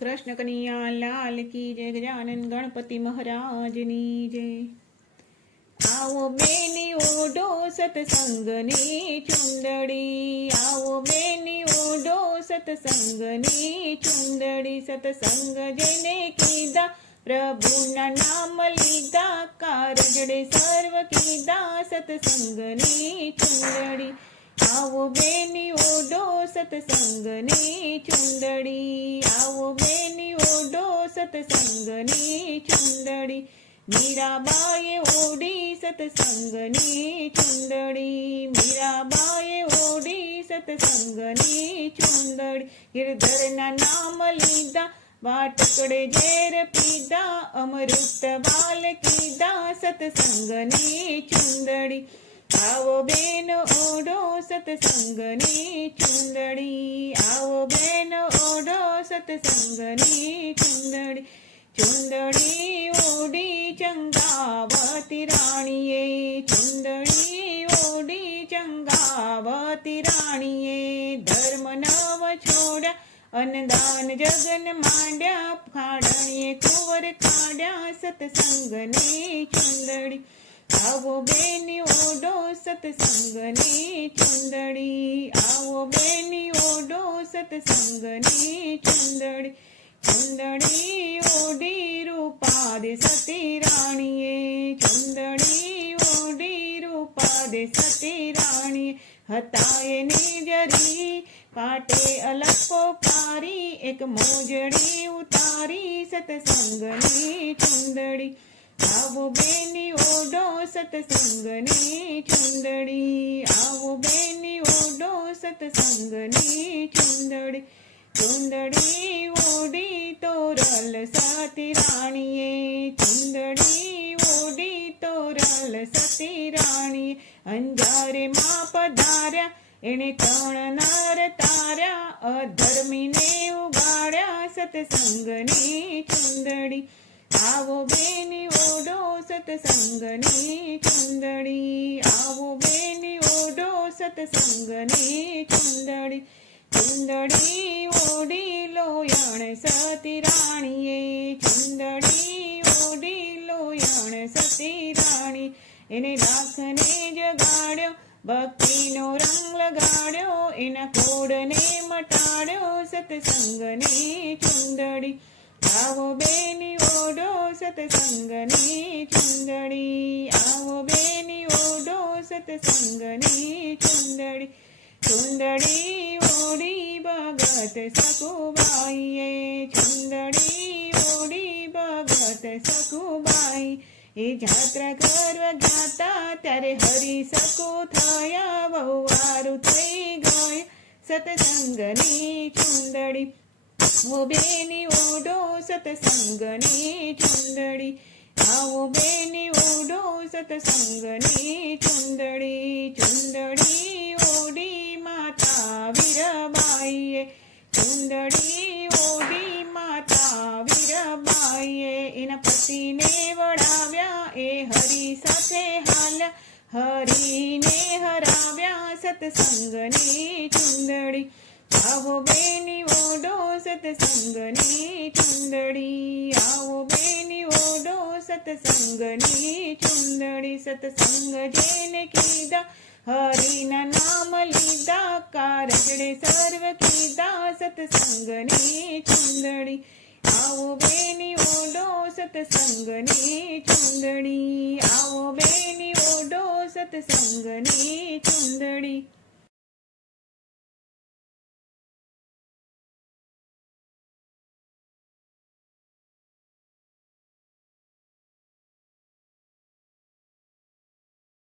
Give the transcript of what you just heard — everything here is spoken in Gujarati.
કૃષ્ણ કનૈયા, લાલ કી જય, ગજાનન ગણપતિ મહારાજની જય. આવો બેની ઓઢો સતસંગની ચુંદડી. આવો બેની ઓઢો સતસંગની ચુંદડી. સતસંગ જેને કીધા, પ્રભુના નામ લીધા, કારજડે સર્વ કીધા, સતસંગની ચુંદડી. આવો બેની ઓડો સતસંગની ચુંદડી. આવો બેની ઓડો સતસંગની ચુંદડી. મીરાબાએ ઓડી સતસંગની ચુંદડી. મીરાબાએ ઓડી સતસંગની ચુંદડી. ગિરધરના નામ લીધા, વાટકડે ઝેર પીધા, અમૃત બાલ કીધા, સતસંગની ચુંદડી. આવો બેન ઓઢો સતસંગની ચુંદડી. આવો બેન ઓઢો સતસંગની ચુંદડી. ચુંદડી ઓઢી ચંગાવતી રાણીએ. ચુંદડી ઓઢી ચંગાવતી રાણીએ. ધર્મ નવ છોડા અનદાન જગન માંડ્યા. ખાડણીએ કુંવર કાઢ્યા સતસંગની ચુંદડી. આવો બેની ઓડો સતસંગની ચુંદડી. આવો બેની ઓડો સતસંગની ચુંદડી. ચુંદડી ઓડી રૂપાદે સતી રાણીએ ચુંદડી ઓડી રૂપાદે સતી રાણીએ હતા એની જરી કાટે અલકો પારી. એક મોજડી ઉતારી સતસંગની ચુંદડી. આવો બેની ઓડો સતસંગની ચુંદડી આવો બેની ઓડો સતસંગની ચુંદડી ચુંદડી ઓડી તોરલ સતી રાણીએ. ચુંદડી ઓડી તોરલ સતી રાણીએ. અંજારે માં પધાર્યા, એણે ત્રણ તાર્યા, અધર્મીને ઉગાડ્યા સતસંગની ચુંદડી આવો બેની ઓડો સતસંગની ચુંદડી. આવો બેની ઓડો સતસંગની ચુંદડી. ચુંદડી ઓડી લોયણ સતી રાણીએ. ચુંદડી ઓડી લોયણ સતી રાણી. એને લાખને જગાડ્યો, ભક્તિનો રંગ લગાડ્યો, એના કોડને મટાડ્યો સતસંગની ચુંદડી. આવો બેની ઓડો સતસંગની ચુંદડી. આવો બેની ઓડો સતસંગની ચુંદડી. ચુંદડી ઓડી ભગત સકુબાઈએ ચુંદડી ઓડી ભગત સકુબાઈ એ જાત્રા કરવા ગાતા ત્યારે હરી સકો થયા. વહુવારું થઈ ગયું સતસંગની ચુંદડી. આવો બેની ઓઢો સતસંગની ચુંદડી. આવો બેની ઓઢો સતસંગની ચુંદડી. ચુંદડી ઓઢી માતા વીરબાઈએ. ચુંદડી ઓઢી માતા વીરબાઈએ. એના પતિને વળાવ્યા એ હરી સાથે હાલ્યા હરીને હરાવ્યા સતસંગની ચુંદડી. આવો બેની ઓડો સતસંગની ચુંદડી. આવો બેની ઓડો સતસંગની ચુંદડી. સતસંગ જેને કીધા, હરિના નામ લીધા, કારજડે સર્વ કીધા સતસંગની ચુંદડી. આવો બેની ઓડો સતસંગની ચુંદડી. આવો બેની ઓડો સતસંગની ચુંદડી.